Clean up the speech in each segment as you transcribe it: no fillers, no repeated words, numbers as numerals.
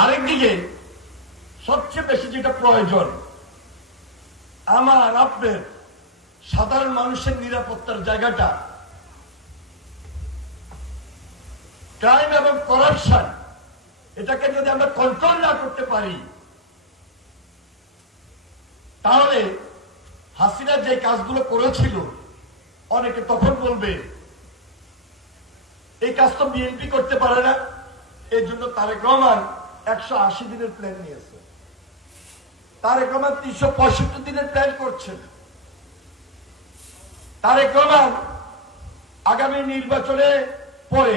আরেকদিকে সবচেয়ে বেশি যেটা প্রয়োজন আমার আপনার সাধারণ মানুষের নিরাপত্তার জায়গাটা, ক্রাইম এবং করাপশন, এটাকে যদি আমরা কন্ট্রোল না করতে পারি তাহলে হাসিনা যে কাজগুলো করেছিল অনেকে তখন বলবে এই কাজ তো বিএনপি করতে পারে না। এই জন্য তারেক রহমান 180 দিনের প্ল্যান নিয়েছে, তারেক রহমান 365 দিনের প্ল্যান করছেন। তারেক রহমান আগামী নির্বাচনে পরে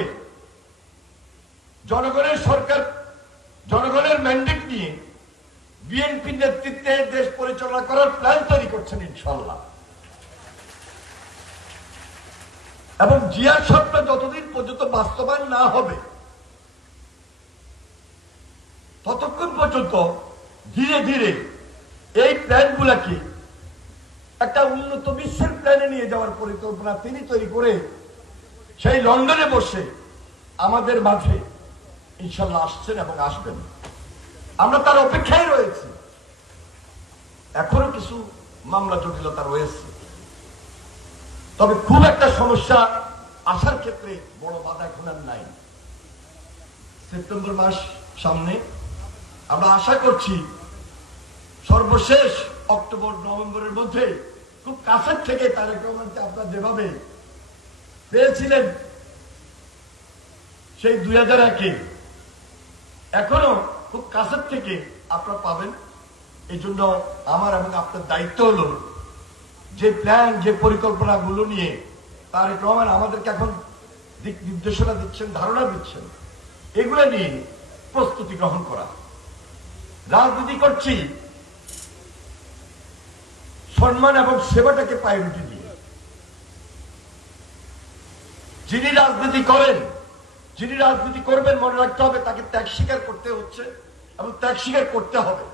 জনগণের সরকার, জনগণের ম্যান্ডেট নিয়ে বিএনপি নেতৃত্বে দেশ পরিচালনা করার প্ল্যান তৈরি করছেন ইনশাল্লাহ। এবং জিয়ার স্বপ্ন যতদিন পর্যন্ত বাস্তবায়ন না হবে ততক্ষণ পর্যন্ত ধীরে ধীরে এই প্ল্যানগুলাকে একটা উন্নত বিশ্বের প্ল্যানে নিয়ে যাওয়ার পরিকল্পনা তিনি তৈরি করে সেই লন্ডনে বসে আমাদের মাঝে ইনশাল্লাহ আসছেন এবং আসবেন। আমরা তার অপেক্ষায় রয়েছি। এখনো কিছু মামলা জটিলতা রয়েছে, তবে খুব একটা সমস্যা আসার ক্ষেত্রে বড় বাধা এখন আর নাই। সেপ্টেম্বর মাস সামনে, আমরা আশা করছি সর্বশেষ অক্টোবর নভেম্বরের মধ্যে খুব কাছের থেকে তারেক রহমানকে আপনারা যেভাবে পেয়েছিলেন সেই 2001-এ, এখনো খুব কাছের থেকে আপনারা পাবেন। এই জন্য আমার এবং আপনার দায়িত্ব হলো যে প্ল্যান, যে পরিকল্পনাগুলো নিয়ে তারেক রহমান আমাদেরকে এখন দিক নির্দেশনা দিচ্ছেন, ধারণা দিচ্ছেন, এগুলো নিয়ে প্রস্তুতি গ্রহণ করা। রাজনীতি করছি সম্মান এবং সেবাটাকে প্রায়োরিটি দিয়ে। যিনি রাজনীতি করেন, যিনি রাজনীতি করবেন, মনে রাখতে হবে তাকে ত্যাগ স্বীকার করতে হচ্ছে এবং ত্যাগ স্বীকার করতে হবে।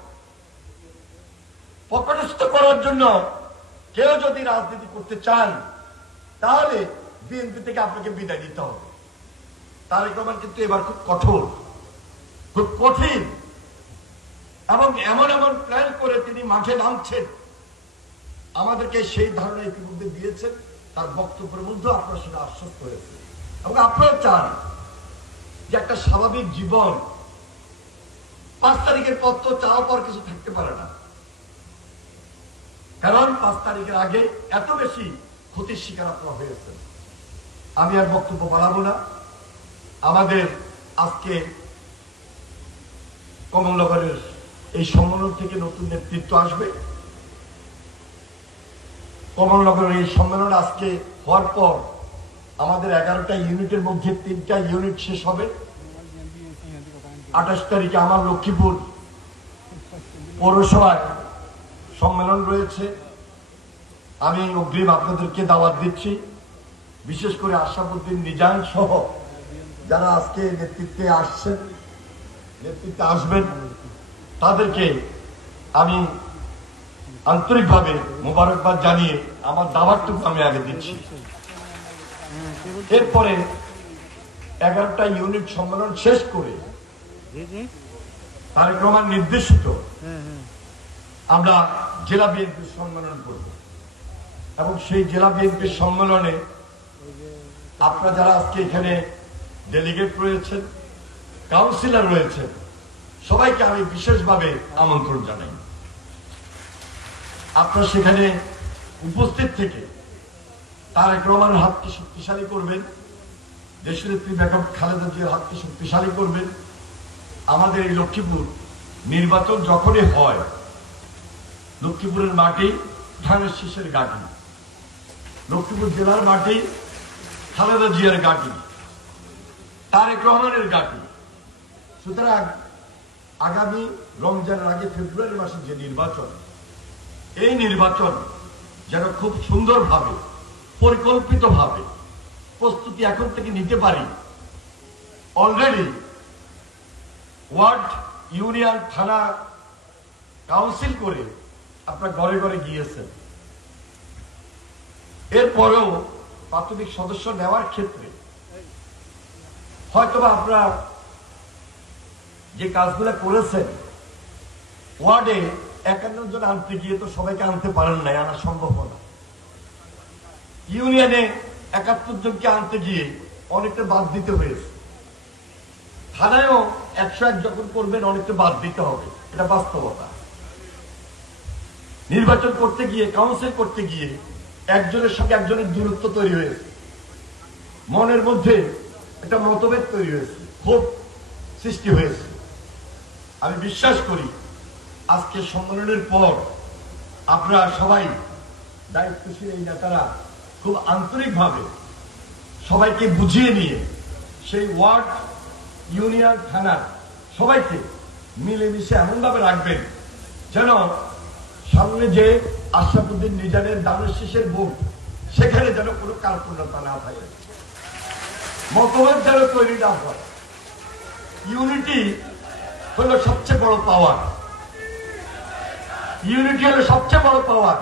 পকটস্থ করার জন্য কেউ যদি রাজনীতি করতে চান তাহলে বিএনপি থেকে আপনাকে বিদায় দিতে হবে। তারেক রহমান কিন্তু এবার খুব কঠোর, খুব কঠিন এবং এমন এমন প্ল্যান করে তিনি মাঠে নামছেন, আমাদেরকে সেই ধারণা ইতিমধ্যে দিয়েছেন। তার বক্তব্যের মধ্যে আপনারা সেটা আশ্বস্ত হয়েছে এবং আপনারা চান যে একটা স্বাভাবিক জীবন। 5 তারিখের পর তো চাওয়া পর কিছু থাকতে পারে না, কারণ 5 তারিখের আগে এত বেশি ক্ষতির শিকার আপনারা হয়েছেন। আমি আর বক্তব্য বাড়াবো না। আমাদের আজকে কমলনগরের এই সম্মেলন থেকে নতুন নেতৃত্ব আসবে। কমলনগরের এই সম্মেলন আজকে হওয়ার পর আমাদের 11টা ইউনিটের মধ্যে 3টা ইউনিট শেষ হবে। 28 তারিখে আমার লক্ষ্মীপুর পৌরসভায় সম্মেলন রয়েছে। আমি অগ্রিম আপনাদেরকে দাওয়াত দিচ্ছি, বিশেষ করে আশরাফুদ্দিন নিজাম সহ যারা আজকে নেতৃত্বে আসছেন, নেতৃত্বে আসবেন, তাদেরকে আমি আন্তরিকভাবে মোবারকবাদ জানিয়ে আমার দাওয়াতটুকু আমি আগে দিচ্ছি। এরপরে 11টা ইউনিট সম্মেলন শেষ করে তারেক রহমান নির্দেশিত আমরা জেলা বিএনপির সম্মেলন করব এবং সেই জেলা বিএনপির সম্মেলনে আপনারা যারা আজকে এখানে ডেলিগেট রয়েছেন, কাউন্সিলর রয়েছেন, সবাইকে আমি বিশেষভাবে আমন্ত্রণ জানাই। আপনারা সেখানে উপস্থিত থেকে তারেক রহমানের হাতকে শক্তিশালী করবেন, দেশনেত্রী বেগম খালেদা জিয়ার হাতকে শক্তিশালী করবেন। আমাদের এই লক্ষ্মীপুর নির্বাচন যখনই হয়, লক্ষ্মীপুরের মাটি ধানের শীষের ঘাঁটি, লক্ষ্মীপুর জেলার মাটি খালেদা জিয়ার ঘাঁটি, তারেক রহমানের ঘাঁটি। সুতরাং আগামী রমজানের আগে ফেব্রুয়ারি মাসে যে নির্বাচন, এই নির্বাচন যেন খুব সুন্দরভাবে পরিকল্পিতভাবে প্রস্তুতি এখন থেকে নিতে পারি। অলরেডি ওয়ার্ড, ইউনিয়ন, থানা, কাউন্সিল করে আপনারা ঘরে ঘরে গিয়েছেন। এরপরেও প্রাথমিক সদস্য নেওয়ার ক্ষেত্রে হয়তোবা আপনারা যে কাজগুলো করেছেন, ওয়ার্ডে 51 জন আনতে গিয়ে তো সবাইকে আনতে পারেন নাই, আনা সম্ভব না। ইউনিয়নে 71 জনকে আনতে গিয়ে অনেকটা বাদ দিতে হয়েছে। থানায়ও 101 যখন করবেন অনেকটা বাদ দিতে হবে, এটা বাস্তবতা। নির্বাচন করতে গিয়ে, কাউন্সিল করতে গিয়ে একজনের সঙ্গে একজনের দূরত্ব তৈরি হয়েছে, মনের মধ্যে একটা মতভেদ তৈরি হয়েছে, ক্ষোভ সৃষ্টি হয়েছে। আমি বিশ্বাস করি আজকে সম্মেলনের পর আপনারা সবাই দায়িত্বশীল এই নেতারা খুব আন্তরিকভাবে সবাইকে বুঝিয়ে নিয়ে সেই ওয়ার্ড, ইউনিয়ন, থানা সবাইকে মিলেমিশে এমনভাবে রাখবেন যেন সামনে যে আশরাফুদ্দিন নিজামের দানের শেষের ভোট, সেখানে যেন কোনো কার্পণ্যতা না থাকে, মতভেদ যেন তৈরি না হয়। ইউনিটি হলো সবচেয়ে বড় পাওয়ার, ইউনিটি হলো সবচেয়ে বড় পাওয়ার।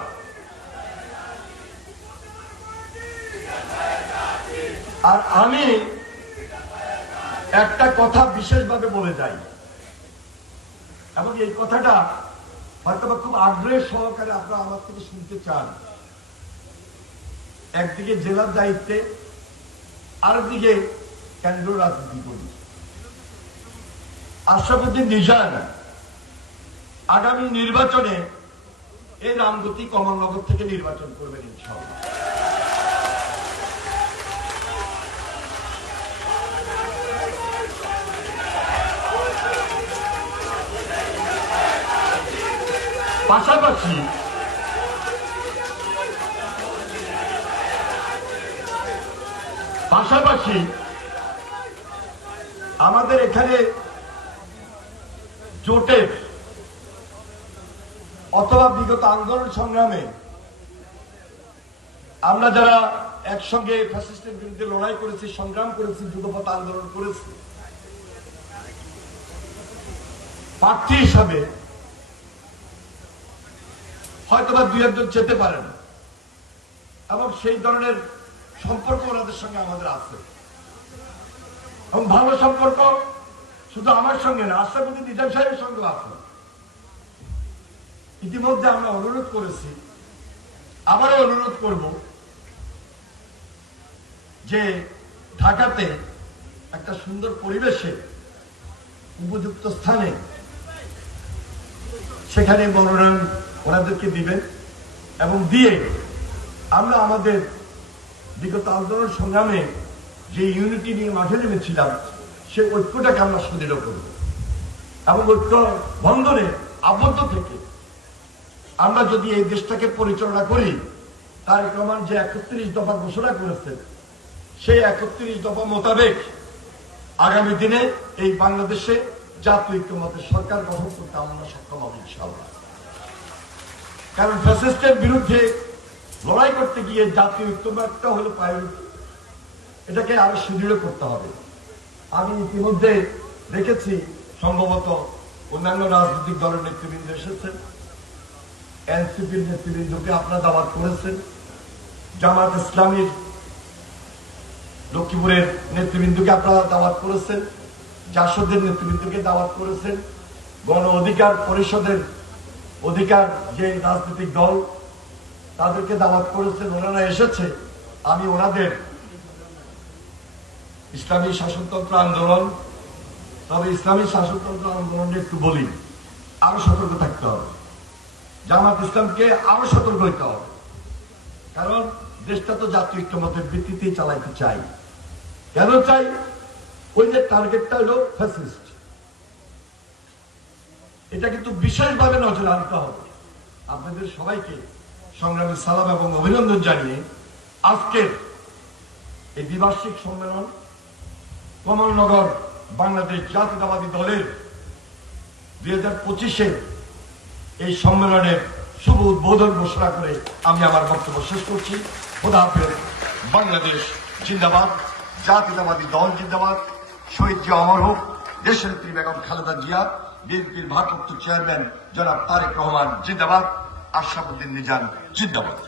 আর আমি একটা কথা বিশেষভাবে বলে যাই, এবং এই কথাটা হয়তো খুব আগ্রহের সহকারে আপনারা আমার থেকে শুনতে চান। একদিকে জেলার দায়িত্বে, আরেকদিকে কেন্দ্র রাজনীতি করি। আশরাফুদ্দিন নিজাম আগামী নির্বাচনে এই রামগতি কমলনগর থেকে নির্বাচন করবেন ইনশাআল্লাহ। পাশাপাশি আমাদের এখানে জোটের অথবা বিগত আন্দোলন সংগ্রামে আমরা যারা একসঙ্গে ফ্যাসিস্টের বিরুদ্ধে লড়াই করেছি, সংগ্রাম করেছি, যুগপৎ আন্দোলন করেছি, প্রার্থী হিসাবে হয়তোবা 2-1 জন যেতে পারেন, এবং সেই ধরনের সম্পর্ক ওনাদের সঙ্গে আমাদের আছে, এবং ভালো সম্পর্ক শুধু আমার সঙ্গে না, আশরাফুদ্দিন নিজাম সাহেবের সঙ্গে আছে। ইতিমধ্যে আমরা অনুরোধ করেছি, আবারও অনুরোধ করব যে ঢাকাতে একটা সুন্দর পরিবেশে, উপযুক্ত স্থানে সেখানে মনোনয়ন ওনাদেরকে দিবেন, এবং দিয়ে আমরা আমাদের বিগত আন্দোলন সংগ্রামে যে ইউনিটি নিয়ে মাঠে নেমেছিলাম, সে ঐক্যটাকে আমরা সুদৃঢ় করব, এবং ঐক্য বন্ধনে আবদ্ধ থেকে আমরা যদি এই দেশটাকে পরিচালনা করি, তারেক রহমান যে 31 দফা ঘোষণা করেছেন, সেই 31 দফা মোতাবেক আগামী দিনে এই বাংলাদেশে জাতীয় ঐক্যমতের সরকার গঠন করতে আমরা সক্ষম হব ইনশাআল্লাহ। কারণ ফ্যাসিস্টের বিরুদ্ধে লড়াই করতে গিয়ে জাতীয় ঐক্যমতটা হলো প্রায়োরিটি, এটাকে আরো সুদৃঢ় করতে হবে। আমি ইতিমধ্যে দেখেছি সম্ভবত অন্যান্য রাজনৈতিক দলের নেতৃবৃন্দ এসেছেন, এনসিপির নেতৃবৃন্দকে আপনারা দাওয়াত করেছেন, জামাত ইসলামীর লক্ষ্মীপুরের নেতৃবৃন্দকে আপনারা দাওয়াত করেছেন, জাসদের নেতৃবৃন্দকে দাওয়াত করেছেন, গণ অধিকার পরিষদের অধিকার যে রাজনৈতিক দল তাদেরকে দাওয়াত করেছেন, ওনারা এসেছে। আমি ওনাদের ইসলামী শাসনতন্ত্র আন্দোলন, তবে ইসলামী শাসনতন্ত্র আন্দোলনে একটু বলি, আরো সতর্ক থাকতে হবে, জামাত ইসলামকে আরো সতর্ক হইতে হবে। কারণ দেশটা তো জাতীয় ঐক্যমতের ভিত্তিতেই চালাইতে চাই। কেন চাই? ওই যে টার্গেটটা হলো ফ্যাসিস্ট, এটা কিন্তু বিশেষভাবে নজরে আনতে হবে। আপনাদের সবাইকে সংগ্রামী সালাম এবং অভিনন্দন জানিয়ে আজকের এই দ্বিবার্ষিক সম্মেলন কমলনগর বাংলাদেশ জাতীয়তাবাদী দলের 2025-এর এই সম্মেলনের শুভ উদ্বোধন ঘোষণা করে আমি আমার বক্তব্য শেষ করছি। খোদা হাফেজ। বাংলাদেশ জিন্দাবাদ, জাতীয়তাবাদী দল জিন্দাবাদ, শহীদ জিয়া অমর হোক, দেশনেত্রী বেগম খালেদা জিয়া, বিএনপির ভারপ্রাপ্ত চেয়ারম্যান জনাব তারেক রহমান জিন্দাবাদ, আশরাফুদ্দিন নিজাম জিন্দাবাদ।